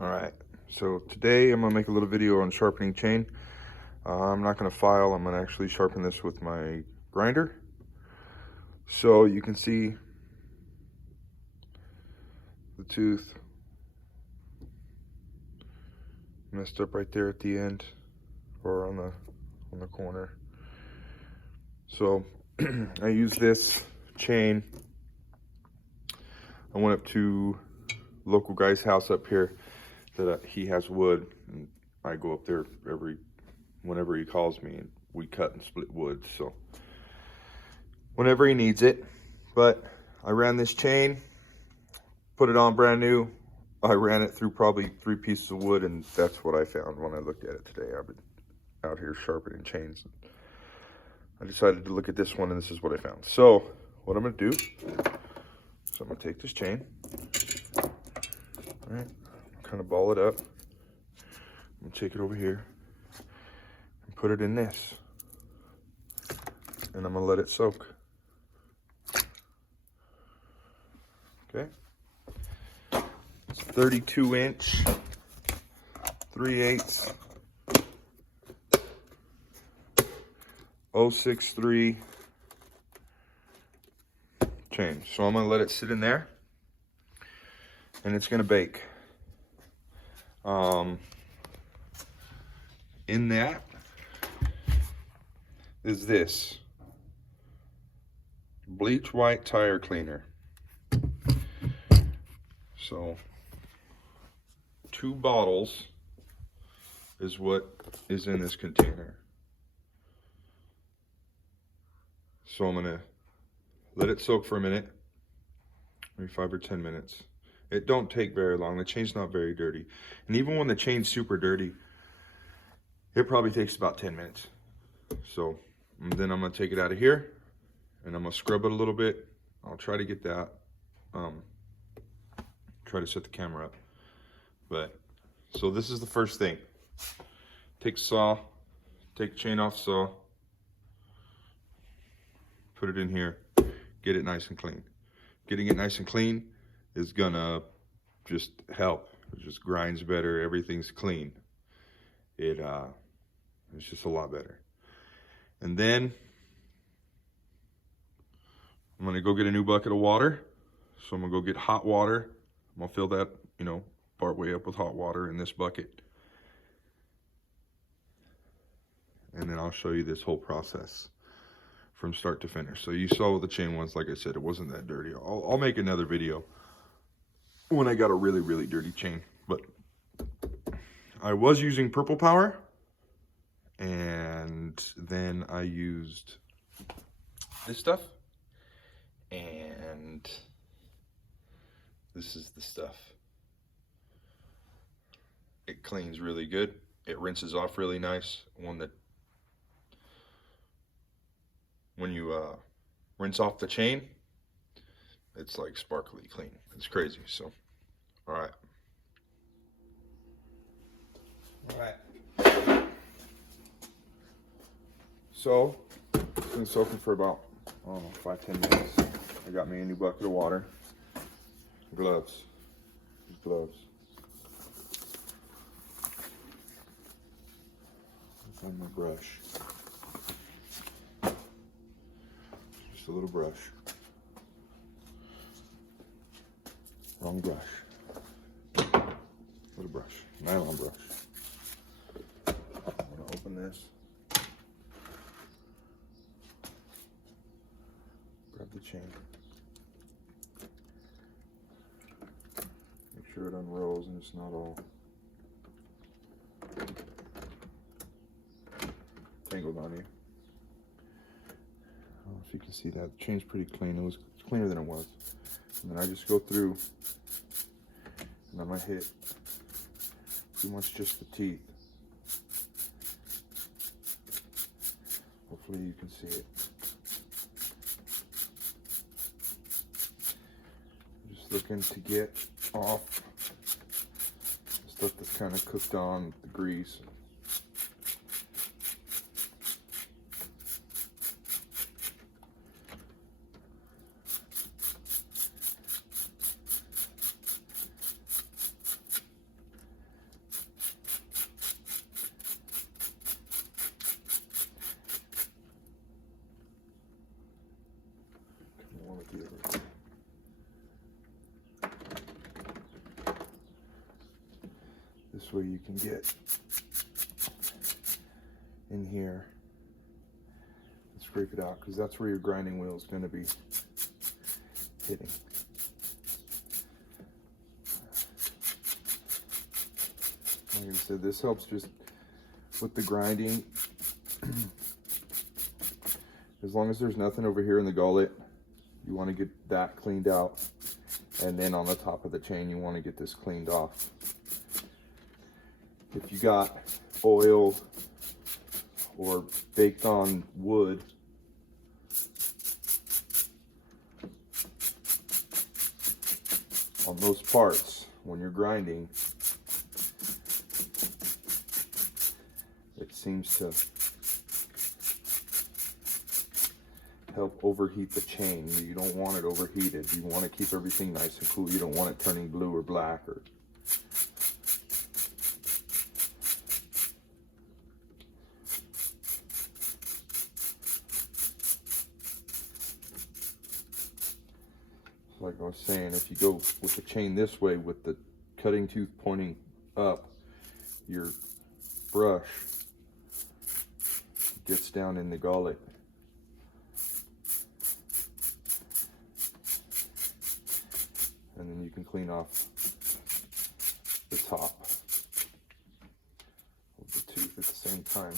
All right, so today I'm gonna make a little video on sharpening chain. I'm not gonna file, I'm gonna actually sharpen this with my grinder. So you can see the tooth messed up right there at the end, or on the corner. So I use this chain. I went up to a local guy's house up here that he has wood, and I go up there whenever he calls me, and we cut and split wood, so whenever he needs it. But I ran this chain, put it on brand new. I ran it through probably 3 pieces of wood, and that's what I found when I looked at it today. I've been out here sharpening chains. I decided to look at this one, and this is what I found. So what I'm gonna do is I'm gonna take this chain, all right, kind of ball it up. I'm gonna take it over here and put it in this, and I'm gonna let it soak. Okay, it's 32-inch 3/8 063 chain. So I'm gonna let it sit in there, and it's gonna bake. In that is this bleach white tire cleaner. So 2 bottles is what is in this container. So I'm gonna let it soak for a minute, maybe 5 or 10 minutes. It don't take very long. The chain's not very dirty. And even when the chain's super dirty, it probably takes about 10 minutes. So then I'm gonna take it out of here, and I'm gonna scrub it a little bit. I'll try to get that, try to set the camera up. But, so this is the first thing. Take the saw, take the chain off the saw, put it in here, get it nice and clean. Getting it nice and clean is gonna just help. It just grinds better, everything's clean. It's just a lot better. And then I'm gonna go get a new bucket of water. So I'm gonna go get hot water. I'm gonna fill that, part way up with hot water in this bucket. And then I'll show you this whole process from start to finish. So you saw what the chain was. Like I said, it wasn't that dirty. I'll make another video when I got a really, really dirty chain. But I was using Purple Power, and then I used this stuff, and this is the stuff. It cleans really good. It rinses off really nice. When you rinse off the chain, it's like sparkly clean. It's crazy. So, all right. So, it's been soaking for about, I don't know, 5-10 minutes. I got me a new bucket of water. Gloves. Gloves. Find my brush. Just a little brush. Wrong brush. Little brush. Nylon brush. I'm gonna open this. Grab the chain. Make sure it unrolls and it's not all tangled on you. I don't know if you can see that. The chain's pretty clean. It's cleaner than it was. And then I just go through, and I'm gonna hit pretty much just the teeth. Hopefully you can see it. Just looking to get off the stuff that's kind of cooked on, the grease. This way you can get in here and scrape it out, because that's where your grinding wheel is going to be hitting. Like I said, this helps just with the grinding. As long as there's nothing over here in the gullet, you want to get that cleaned out. And then on the top of the chain, you want to get this cleaned off. If you got oil or baked on wood, on those parts, when you're grinding, it seems to help overheat the chain. You don't want it overheated. You want to keep everything nice and cool. You don't want it turning blue or black or like I was saying, if you go with the chain this way with the cutting tooth pointing up, your brush gets down in the gullet. And then you can clean off the top of the tooth at the same time.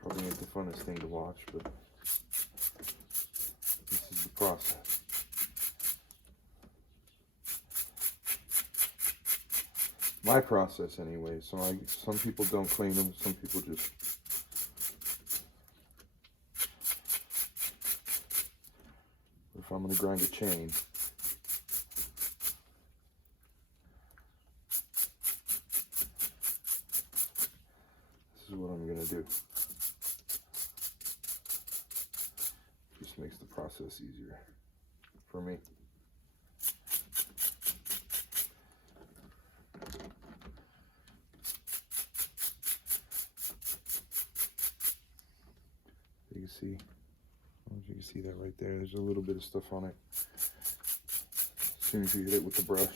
Probably ain't the funnest thing to watch, but this is the process. My process anyway. So some people don't clean them, some people just if I'm going to grind a chain, this is what I'm going to do. Just makes the process easier for me. You can see, I don't know if you can see that right there. There's a little bit of stuff on it. As soon as you hit it with the brush,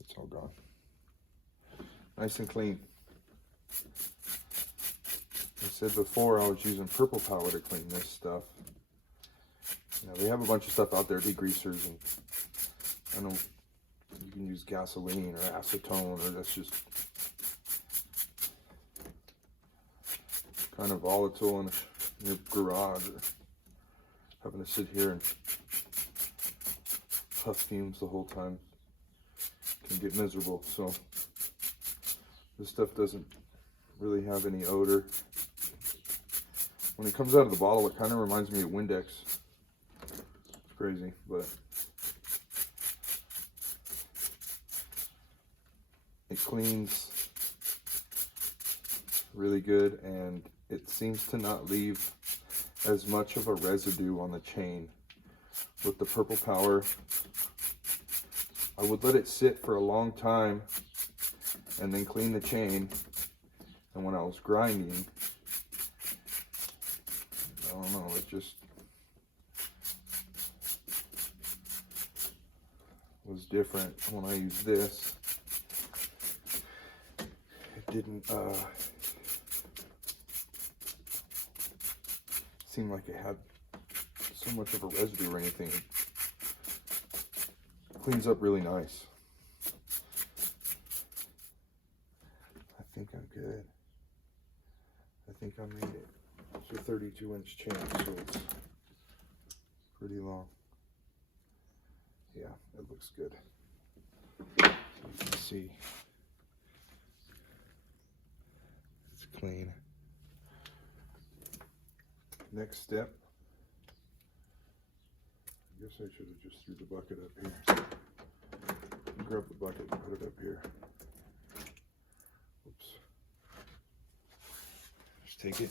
it's all gone. Nice and clean. I said before I was using purple power to clean this stuff. You know, they have a bunch of stuff out there, degreasers, and I know you can use gasoline or acetone, or that's just kind of volatile in your garage, or having to sit here and puff fumes the whole time can get miserable. So this stuff doesn't really have any odor. When it comes out of the bottle, it kind of reminds me of Windex. It's crazy, but it cleans really good, and it seems to not leave as much of a residue on the chain. With the purple power, I would let it sit for a long time and then clean the chain, and when I was grinding, I don't know, it just was different when I used this. It didn't seem like it had so much of a residue or anything. It cleans up really nice. I think I'm good. I think I made it. It's a 32-inch chain, so it's pretty long. Yeah, it looks good. So you can see it's clean. Next step, I guess I should have just threw the bucket up here. Grab the bucket and put it up here. Oops. Just take it.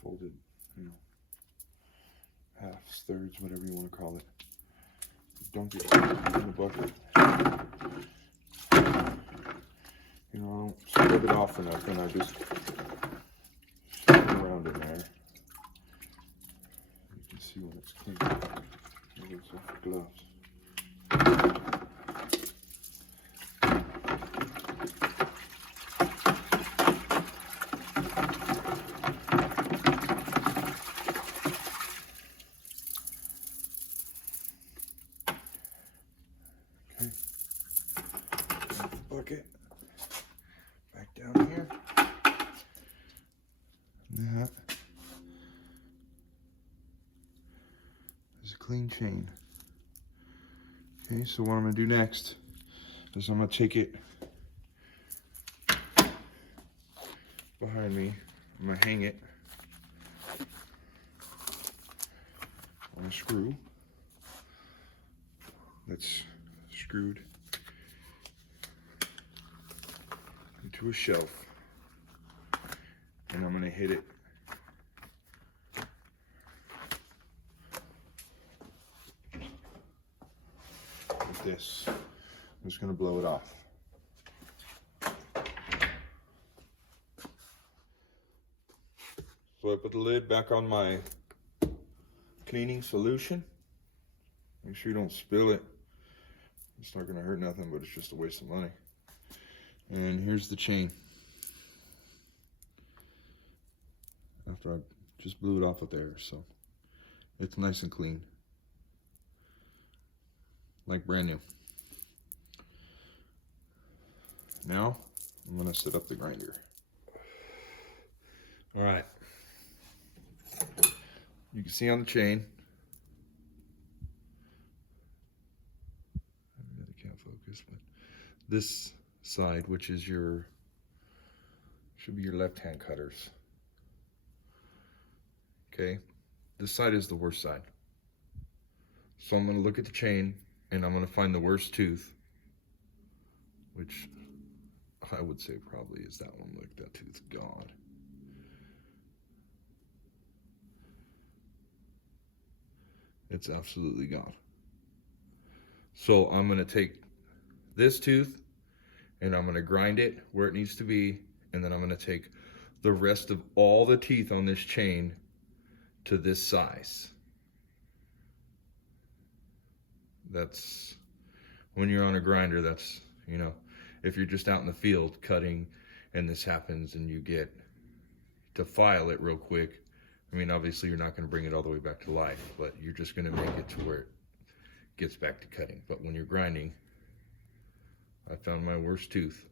Folded, you know, halves, thirds, whatever you want to call it. don't get in the bucket. You know, I don't scrub it off enough, and I just shove it around in there. You can see when it's clean. Maybe it's off the gloves. Okay. Bucket. Back down here. That is a clean chain. Okay, so what I'm going to do next is I'm going to take it behind me. I'm going to hang it on a screw that's screwed into a shelf. And I'm going to hit it with this. I'm just going to blow it off. So I put the lid back on my cleaning solution. Make sure you don't spill it. It's not going to hurt nothing, but it's just a waste of money. And here's the chain. After I just blew it off with air, so it's nice and clean, like brand new. Now I'm gonna set up the grinder. All right, you can see on the chain, I really can't focus, but this side, which is your, should be your left-hand cutters. Okay, this side is the worst side. So I'm going to look at the chain and I'm going to find the worst tooth, which I would say probably is that one. Look, that tooth's gone. It's absolutely gone. So I'm going to take this tooth and I'm going to grind it where it needs to be, and then I'm going to take the rest of all the teeth on this chain to this size. That's when you're on a grinder, that's, you know, if you're just out in the field cutting and this happens and you get to file it real quick, I mean, obviously you're not going to bring it all the way back to life, but you're just going to make it to where it gets back to cutting. But when you're grinding, I found my worst tooth.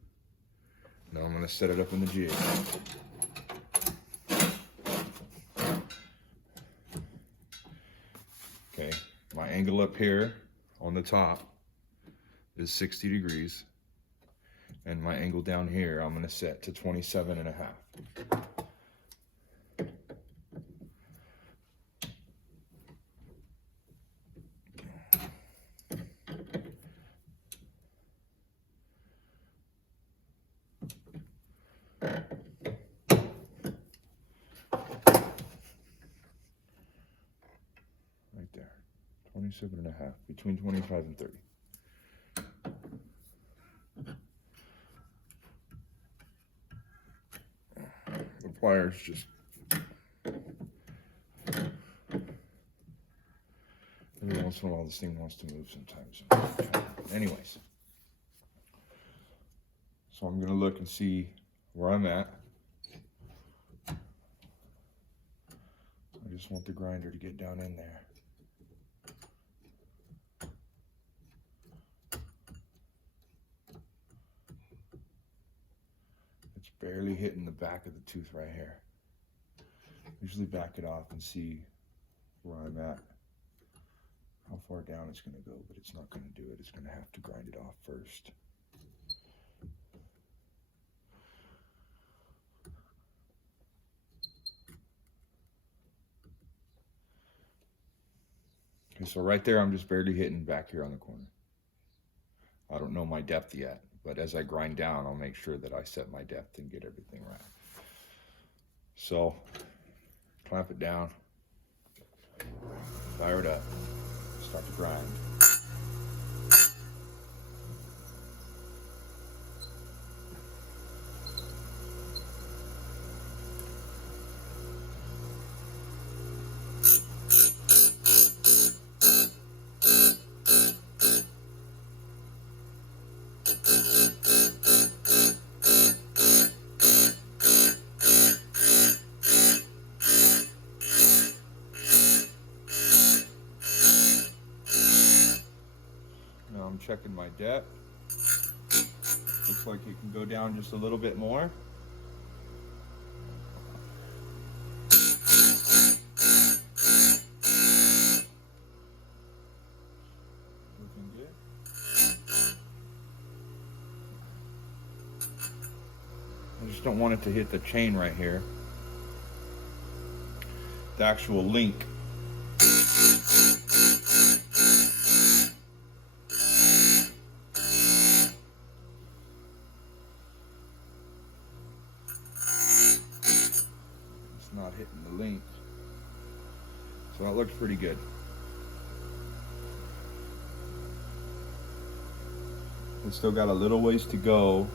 Now I'm going to set it up in the jig. Okay, my angle up here on the top is 60 degrees, and my angle down here I'm going to set to 27.5. Right there, 27.5, between 25 and 30. The pliers just, every once in a while this thing wants to move sometimes. Anyways, so I'm gonna look and see where I'm at. I just want the grinder to get down in there. It's barely hitting the back of the tooth right here. Usually back it off and see where I'm at, how far down it's going to go, but it's not going to do it. It's going to have to grind it off first. Okay, so right there I'm just barely hitting back here on the corner. I don't know my depth yet, but as I grind down I'll make sure that I set my depth and get everything right. So clamp it down, fire it up, start to grind. I'm checking my depth. Looks like it can go down just a little bit more. Looking good. I just don't want it to hit the chain right here. The actual link. It's not hitting the link. So that looks pretty good. It's still got a little ways to go.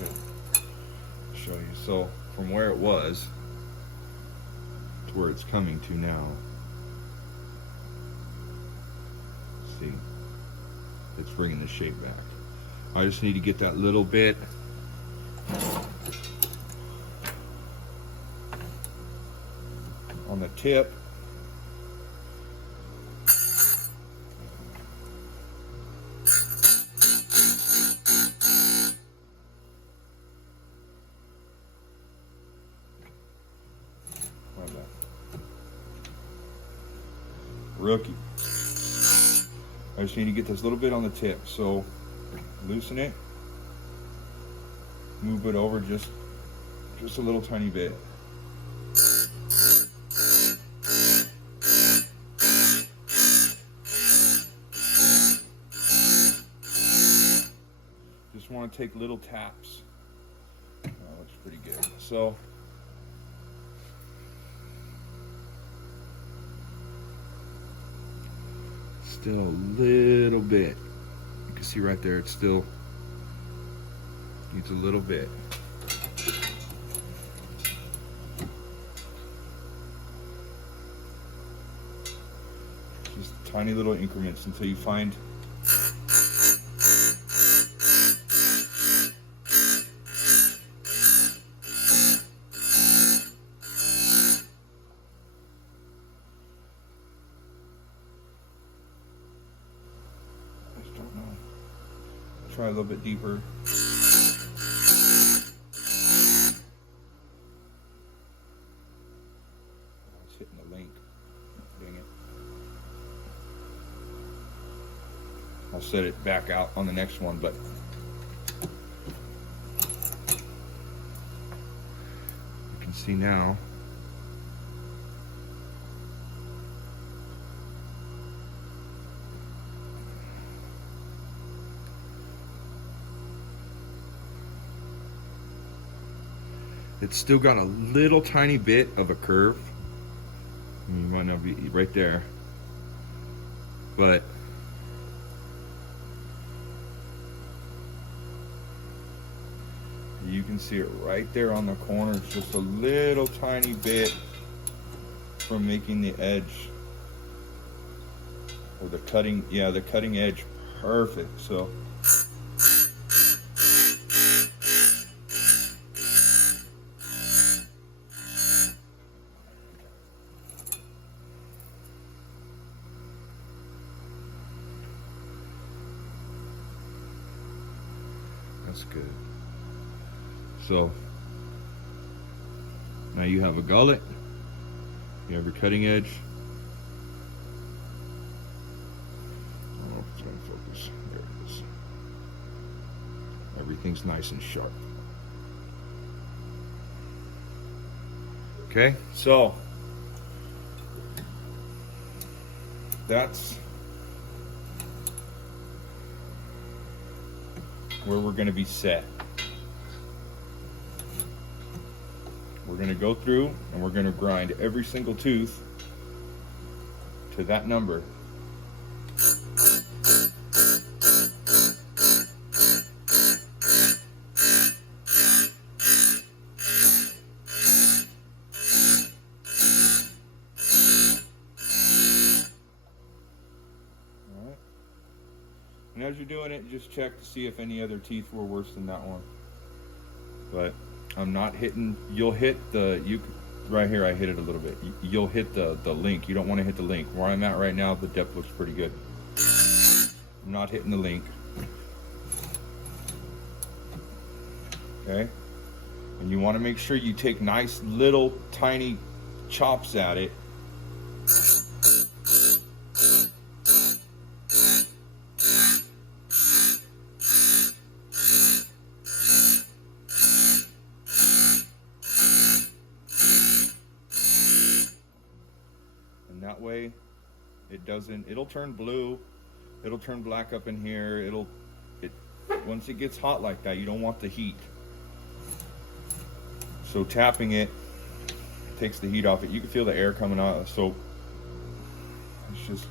Okay, show you. So from where it was to where it's coming to now. See, it's bringing the shape back. I just need to get that little bit on the tip. Like that. Rookie. I just need to get this little bit on the tip. So loosen it, move it over just a little tiny bit. Just want to take little taps. That looks pretty good. So still a little bit. You can see right there, it still needs a little bit. Just tiny little increments until you find try a little bit deeper. It's hitting the link. Dang it. I'll set it back out on the next one, but you can see now. It's still got a little tiny bit of a curve. You might not be right there, but you can see it right there on the corner. It's just a little tiny bit from making the edge or the cutting, yeah, the cutting edge perfect. So that's good. So now you have a gullet, you have your cutting edge. I don't know if it's going to focus. There it is. Everything's nice and sharp. Okay, so that's where we're going to be set. We're going to go through and we're going to grind every single tooth to that number. And as you're doing it, just check to see if any other teeth were worse than that one. But I'm not hitting, you'll hit the, right here I hit it a little bit. You'll hit the link. You don't want to hit the link. Where I'm at right now, the depth looks pretty good. I'm not hitting the link. Okay? And you want to make sure you take nice little tiny chops at it. And that way it'll turn blue, it'll turn black up in here, once it gets hot like that, you don't want the heat. So tapping it takes the heat off it. You can feel the air coming out of the soap. It's just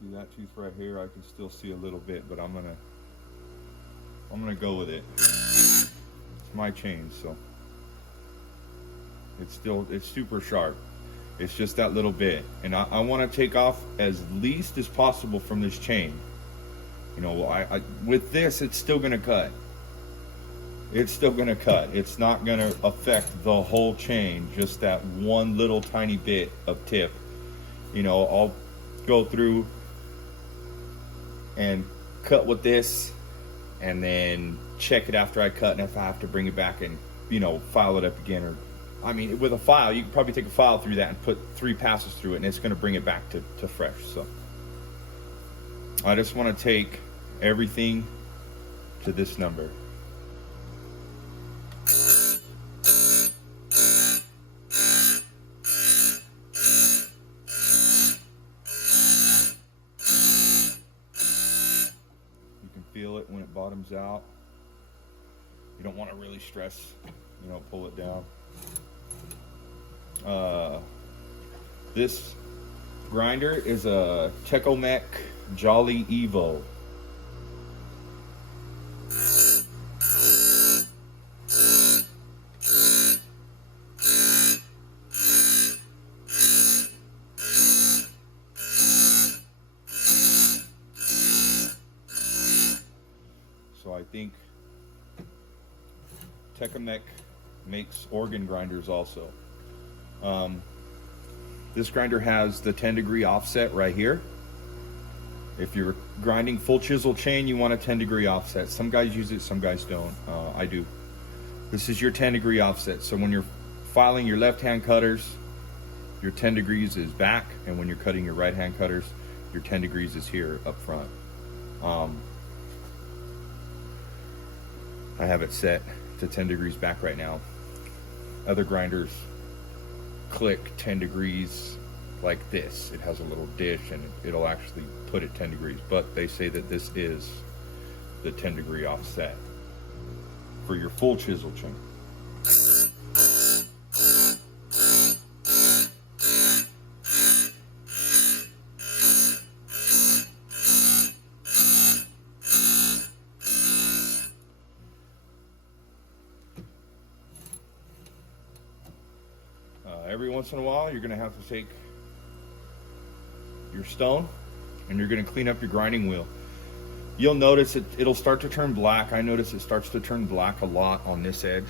see that tooth right here, I can still see a little bit, but I'm gonna go with it. It's my chain, so it's super sharp. It's just that little bit, and I want to take off as least as possible from this chain. You know, I with this, it's still gonna cut. It's still gonna cut. It's not gonna affect the whole chain, just that one little tiny bit of tip. You know, I'll go through and cut with this, and then check it after I cut, and if I have to bring it back and, you know, file it up again, or I mean, with a file, you can probably take a file through that and put 3 passes through it, and it's going to bring it back to fresh. So I just want to take everything to this number. You can feel it when it bottoms out. You don't want to really stress, you know, pull it down. This grinder is a Tecomec Jolly Evo. So I think Tecomec makes organ grinders also. This grinder has the 10-degree offset right here. If you're grinding full chisel chain, you want a 10-degree offset. Some guys use it, some guys don't. I do. This is your 10-degree offset. So when you're filing your left-hand cutters, your 10 degrees is back, and when you're cutting your right-hand cutters, your 10 degrees is here up front. I have it set to 10 degrees back right now. Other grinders click 10 degrees like this. It has a little dish and it'll actually put it 10 degrees, but they say that this is the 10-degree offset for your full chisel chain. Every once in a while, you're going to have to take your stone and you're going to clean up your grinding wheel. You'll notice it'll start to turn black. I notice it starts to turn black a lot on this edge,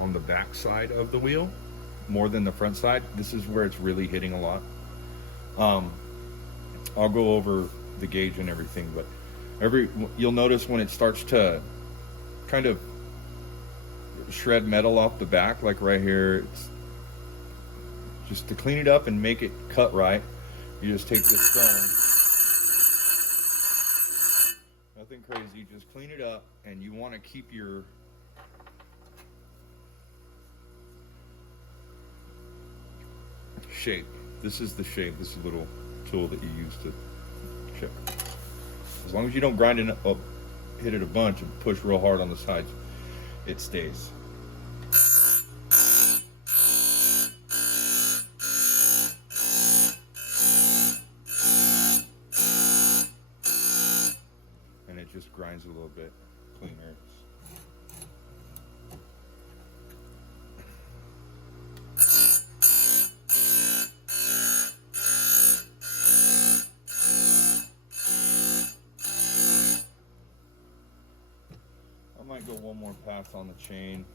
on the back side of the wheel, more than the front side. This is where it's really hitting a lot. I'll go over the gauge and everything, but you'll notice when it starts to kind of shred metal off the back, like right here, it's just to clean it up and make it cut right. You just take this stone, nothing crazy, just clean it up, and you want to keep your shape. This is the shape. This is a little tool that you use to check. As long as you don't grind it up, hit it a bunch and push real hard on the sides, it stays. And it just grinds a little bit cleaner. go one more pass on the chain.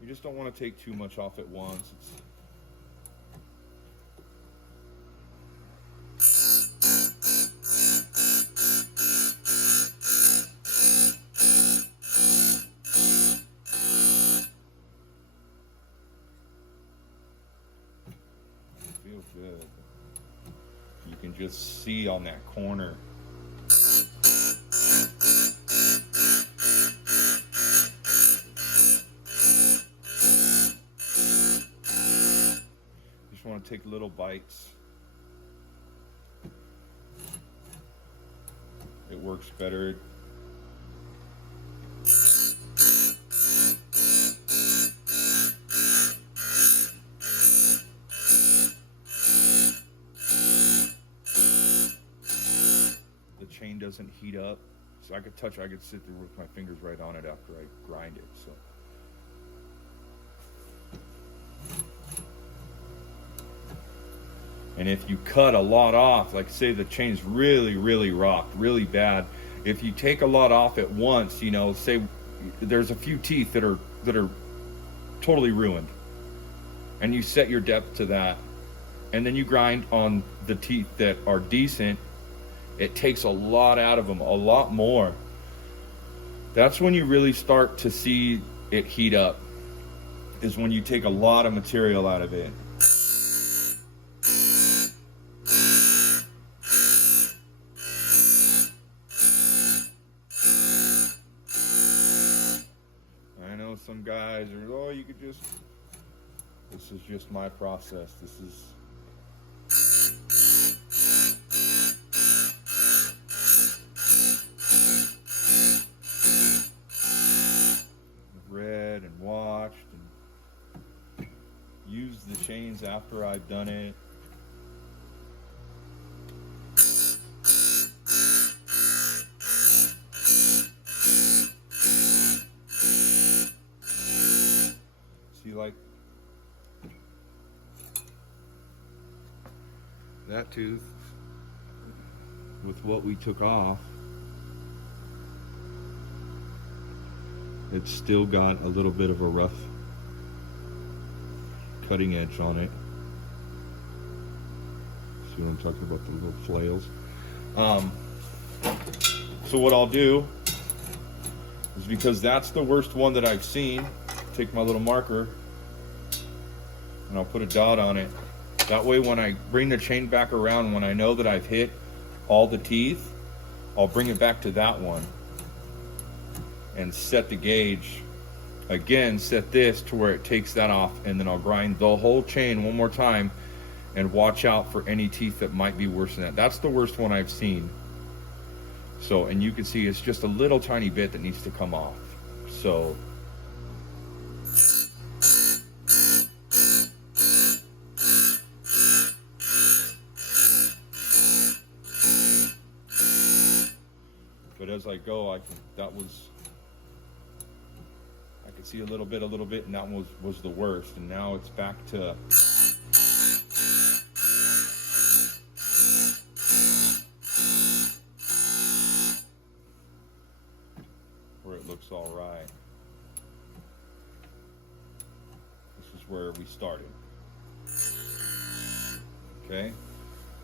You just don't want to take too much off at once. Feels good. You can just see on that corner. Just want to take little bites. It works better. The chain doesn't heat up, so I could sit there with my fingers right on it after I grind it. So. And if you cut a lot off, like say the chain's really, really rocked, really bad, if you take a lot off at once, you know, say there's a few teeth that are totally ruined, and you set your depth to that, and then you grind on the teeth that are decent, it takes a lot out of them, a lot more. That's when you really start to see it heat up, is when you take a lot of material out of it. I know some guys are, oh, you could just, this is just my process. This is, read and watched and used the chains after I've done it. See, like that tooth with what we took off, it's still got a little bit of a rough cutting edge on it. See what I'm talking about, the little flails. So what I'll do is, because that's the worst one that I've seen, take my little marker and I'll put a dot on it. That way when I bring the chain back around, when I know that I've hit all the teeth, I'll bring it back to that one and set the gauge. Again, set this to where it takes that off, and then I'll grind the whole chain one more time and watch out for any teeth that might be worse than that. That's the worst one I've seen. So, and you can see it's just a little tiny bit that needs to come off. So, but as I go, I could see a little bit, and that was the worst. And now it's back to where it looks all right. This is where we started. Okay,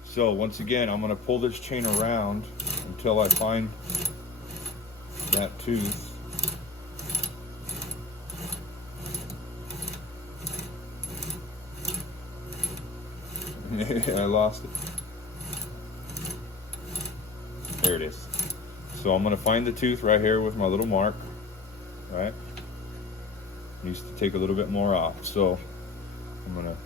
so once again, I'm going to pull this chain around until I find that tooth. I lost it. There it is. So I'm going to find the tooth right here with my little mark. Right? Needs to take a little bit more off. So I'm going to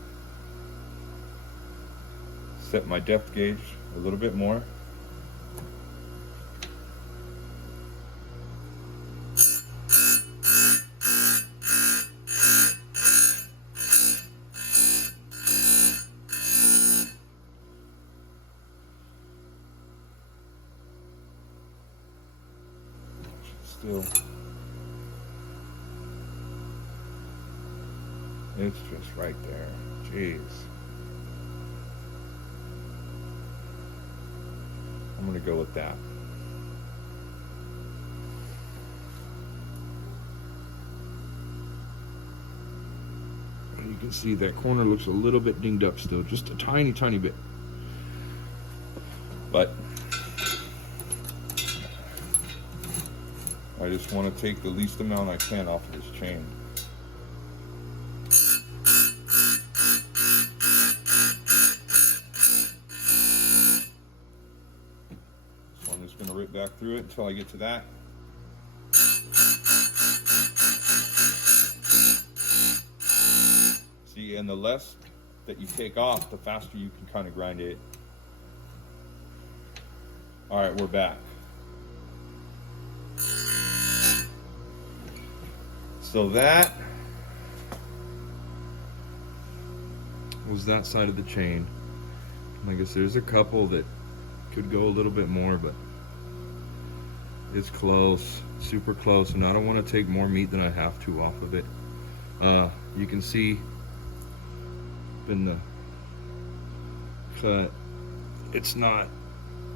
set my depth gauge a little bit more. Still, It's just right there. Jeez. I'm gonna go with that. And you can see that corner looks a little bit dinged up still, just a tiny, tiny bit. But I just want to take the least amount I can off of this chain. So I'm just going to rip back through it until I get to that. See, and the less that you take off, the faster you can kind of grind it. All right, we're back. So that was that side of the chain. Like I said, there's a couple that could go a little bit more, but it's close, super close, and I don't want to take more meat than I have to off of it. You can see in the cut, it's not,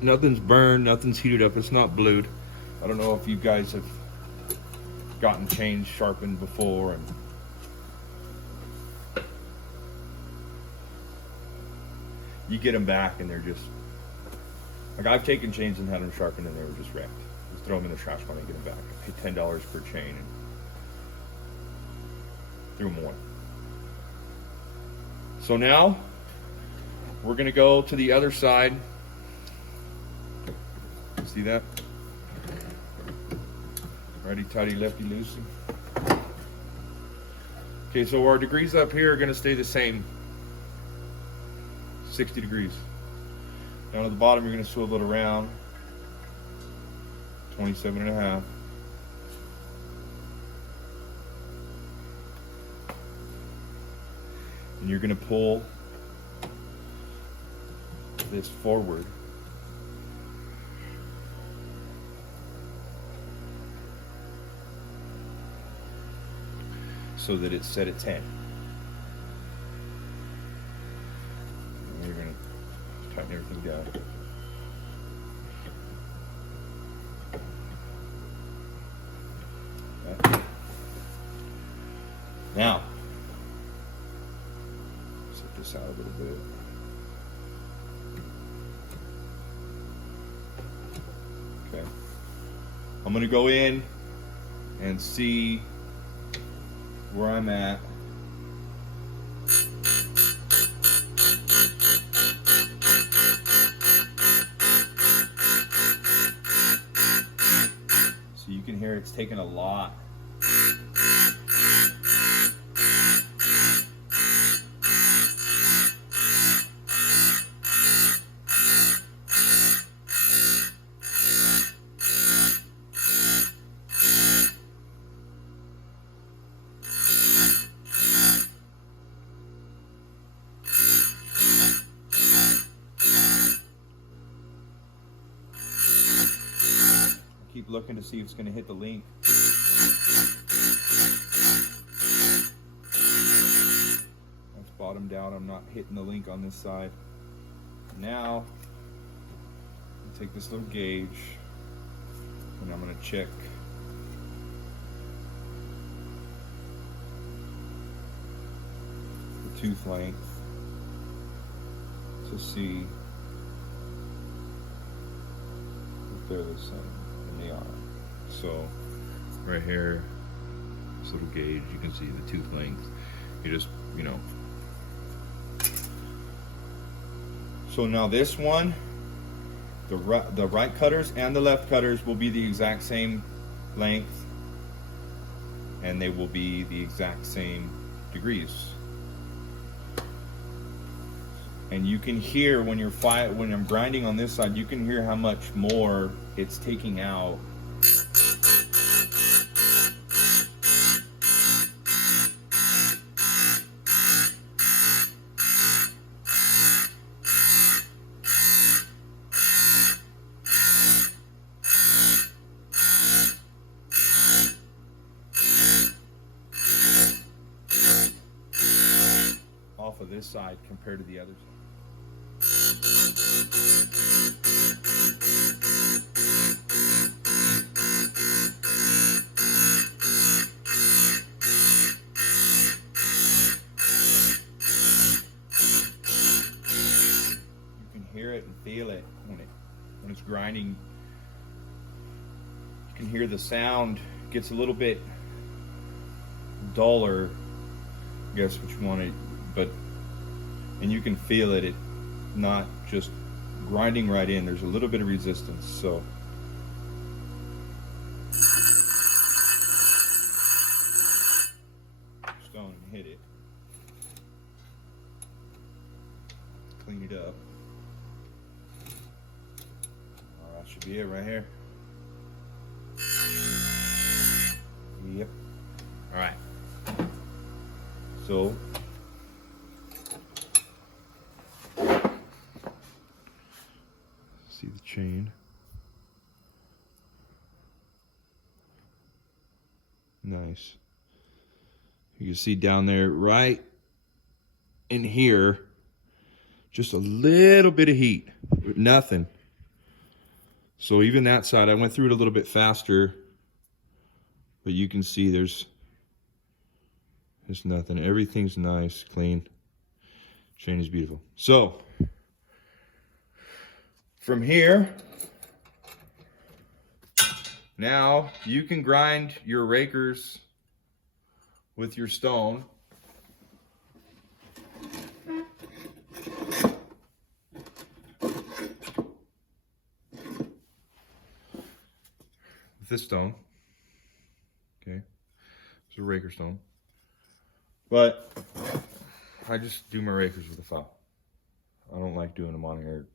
nothing's burned, nothing's heated up, it's not blued. I don't know if you guys have gotten chains sharpened before, and you get them back and they're just like, I've taken chains and had them sharpened and they were just wrecked. Just throw them in the trash when I get them back. I paid $10 per chain and threw them away. So now we're gonna go to the other side. See that? Righty tighty, lefty loosey. Okay, so our degrees up here are gonna stay the same. 60 degrees. Down at the bottom, you're gonna swivel it around. 27.5. And you're gonna pull this forward. So that it's set at 10. And you're going to tighten everything down. Okay. Now, set this out a little bit. Okay. I'm going to go in and see where I'm at. So you can hear it's taking a lot. Keep looking to see if it's going to hit the link. That's bottomed out. I'm not hitting the link on this side. Now, I'll take this little gauge and I'm going to check the tooth length to see if they're the same. They are. So right here, this little gauge, you can see the tooth length. You just, you know. So now this one, the right cutters and the left cutters will be the exact same length, and they will be the exact same degrees. And you can hear when when I'm grinding on this side, you can hear how much more it's taking out. this side compared to the other side. You can hear it and feel it when it's grinding. You can hear the sound gets a little bit duller, I guess what you want to, but and you can feel it. It not just grinding right in. There's a little bit of resistance. So stone and hit it. Clean it up. Oh, that should be it right here. Yep. All right. So see the chain. Nice. You can see down there right in here just a little bit of heat, but nothing. So even that side, I went through it a little bit faster, but you can see there's nothing. Everything's nice, clean. Chain is beautiful. So from here, now you can grind your rakers with your stone. With this stone. Okay. It's a raker stone. But I just do my rakers with a file. I don't like doing them on here.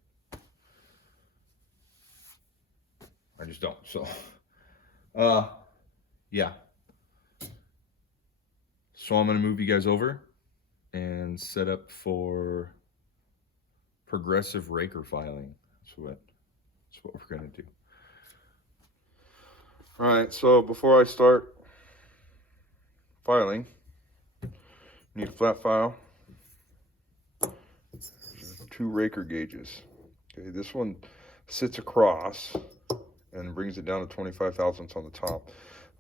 I just don't. So, yeah. So I'm going to move you guys over and set up for progressive raker filing. That's what we're going to do. All right, so before I start filing, you need a flat file, 2 raker gauges. Okay, this one sits across and brings it down to 25 thousandths on the top.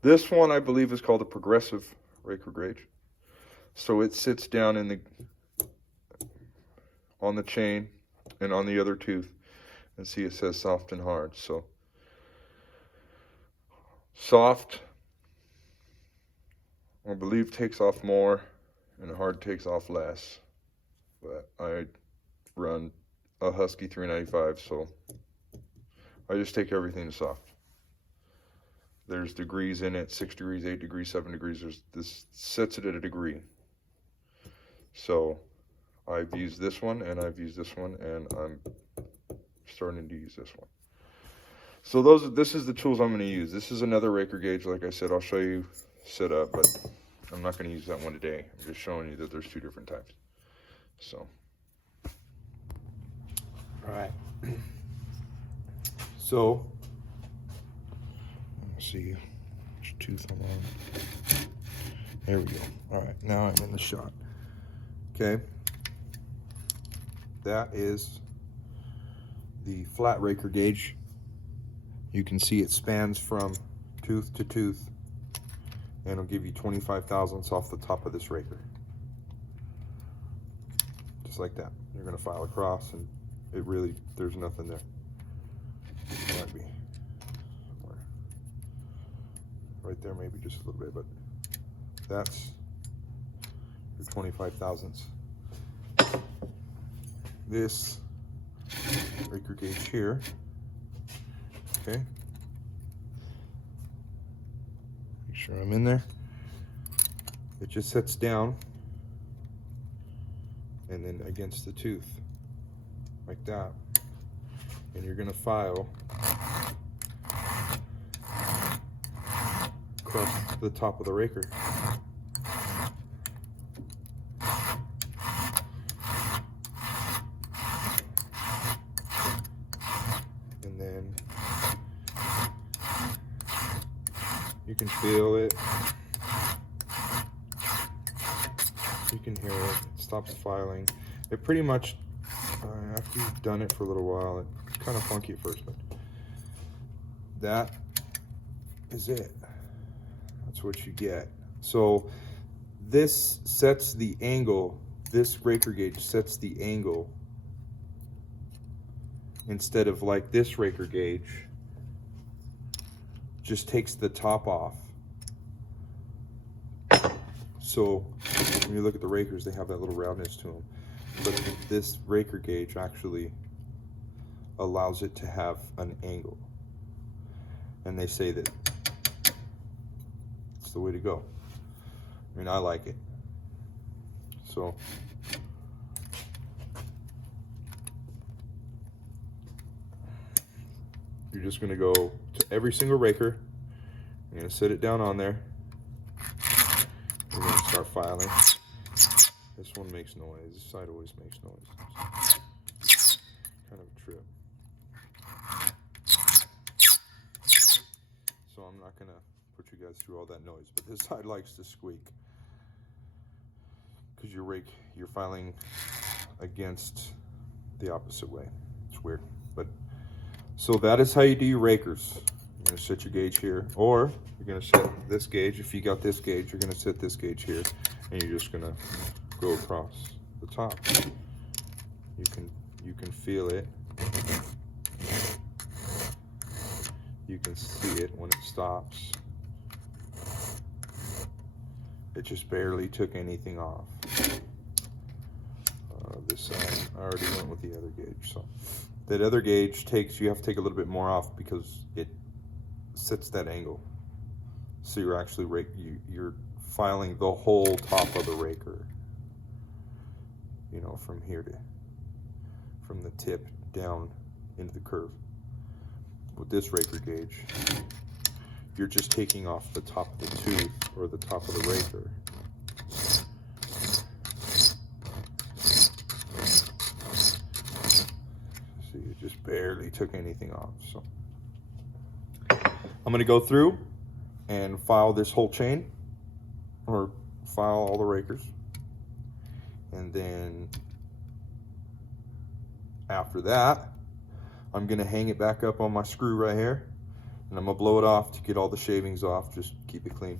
This one I believe is called a progressive raker gauge. So it sits down in on the chain and on the other tooth, and see it says soft and hard. So soft, I believe, takes off more, and hard takes off less. But I run a Husky 395, so I just take everything to soft. There's degrees in it, 6 degrees, 8 degrees, 7 degrees. This sets it at a degree. So I've used this one, and I've used this one, and I'm starting to use this one. So this is the tools I'm going to use. This is another raker gauge. Like I said, I'll show you set up, but I'm not going to use that one today. I'm just showing you that there's 2 different types. So, all right. So, let's see which tooth I'm on. There we go. All right, now I'm in the shot. Okay. That is the flat raker gauge. You can see it spans from tooth to tooth, and it'll give you 25 thousandths off the top of this raker. Just like that. You're going to file across, and it really, there's nothing there. It might be somewhere right there, maybe just a little bit, but that's your 25 thousandths. This raker gauge here, okay, make sure I'm in there. It just sets down and then against the tooth like that, and you're going to file across the top of the raker. And then you can feel it. You can hear it. It stops filing. It pretty much, after you've done it for a little while, it's kind of funky at first, but that is it. That's what you get. So this sets the angle. This raker gauge sets the angle instead of like this raker gauge just takes the top off. So when you look at the rakers, they have that little roundness to them. But this raker gauge actually allows it to have an angle. And they say that it's the way to go. I mean, I like it. So you're just gonna go to every single raker. You're gonna set it down on there. You're gonna start filing. This one makes noise. This side always makes noise. Kind of a trip. So I'm not gonna put you guys through all that noise, but this side likes to squeak because you're filing against the opposite way. It's weird, but so that is how you do your rakers. You're gonna set your gauge here, or you're gonna set this gauge. If you got this gauge, you're gonna set this gauge here, and you're just gonna go across the top. You can feel it. You can see it when it stops. It just barely took anything off. This side, I already went with the other gauge. So that other gauge you have to take a little bit more off because it sets that angle. So you're actually you're filing the whole top of the raker. You know, from the tip down into the curve. With this raker gauge, you're just taking off the top of the tooth or the top of the raker. So you just barely took anything off. So I'm going to go through and file this whole chain, or file all the rakers, and then after that I'm going to hang it back up on my screw right here, and I'm going to blow it off to get all the shavings off, just keep it clean,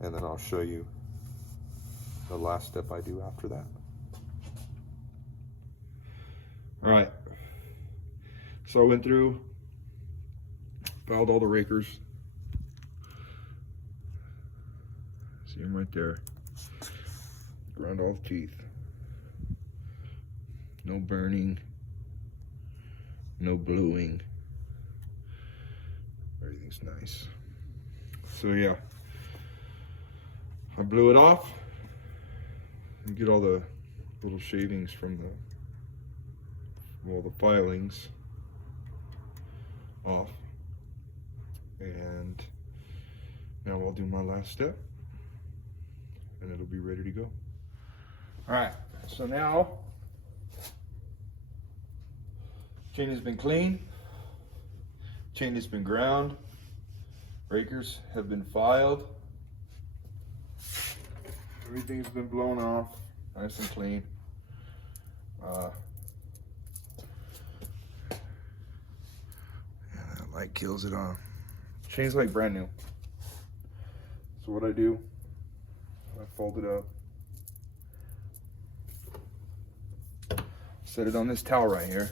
and then I'll show you the last step I do after that. All right, so I went through, filed all the rakers. See them right there. Ground all the teeth. No burning. No bluing. Everything's nice. So yeah, I blew it off. You get all the little shavings from the filings off. And now I'll do my last step, and it'll be ready to go. All right, so now chain has been cleaned, chain has been ground, rakers have been filed, everything's been blown off, nice and clean. That light kills it off. Chain's like brand new. So what I do, I fold it up, set it on this towel right here.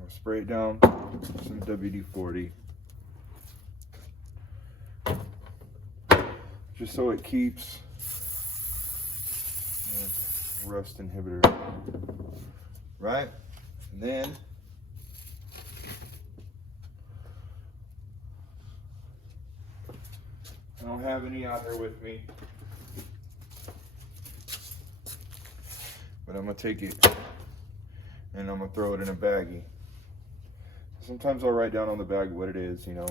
I'll spray it down with some WD-40, just so it keeps rust inhibitor, right? And then I don't have any out here with me, but I'm gonna take it and I'm gonna throw it in a baggie. Sometimes I'll write down on the bag what it is, you know,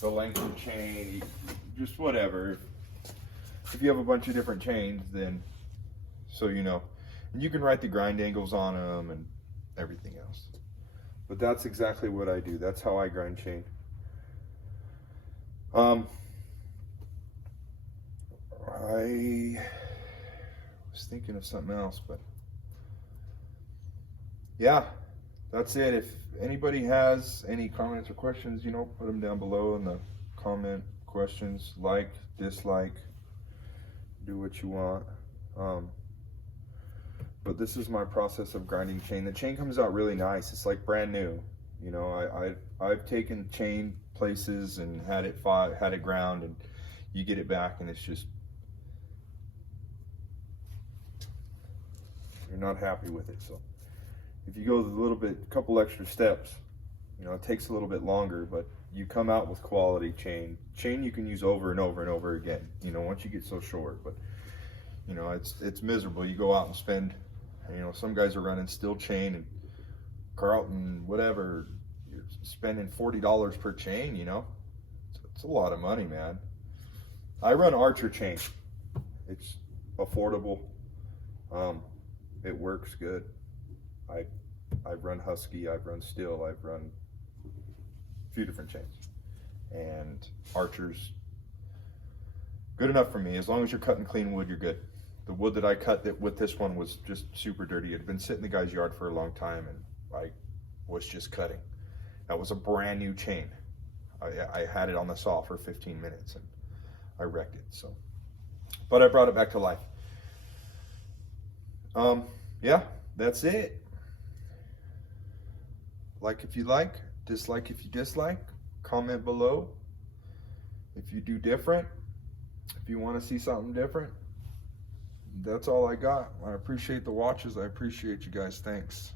the length of chain, just whatever. If you have a bunch of different chains, then so you know. And you can write the grind angles on them and everything else. But that's exactly what I do. That's how I grind chain. I was thinking of something else, but yeah, that's it. If anybody has any comments or questions, you know, put them down below in the comment questions. Like, dislike, do what you want. But this is my process of grinding chain. The chain comes out really nice. It's like brand new. You know, I've taken chain places and had it ground, and you get it back and it's just, you're not happy with it. So if you go a little bit, couple extra steps, you know, it takes a little bit longer, but you come out with quality chain you can use over and over and over again, you know, once you get so short. But you know, it's miserable. You go out and spend, you know, some guys are running steel chain and Carlton, whatever, you're spending $40 per chain, you know. It's a lot of money, man. I run Archer chain. It's affordable. It works good. I've run Husky, I've run Steel, I've run a few different chains. And Archer's good enough for me. As long as you're cutting clean wood, you're good. The wood that I cut with this one was just super dirty. It had been sitting in the guy's yard for a long time, and I was just cutting. That was a brand new chain. I had it on the saw for 15 minutes and I wrecked it. So, but I brought it back to life. Yeah, that's it. Like if you like, dislike if you dislike, comment below if you do different, if you want to see something different. That's all I got. I appreciate the watches. I appreciate you guys. Thanks.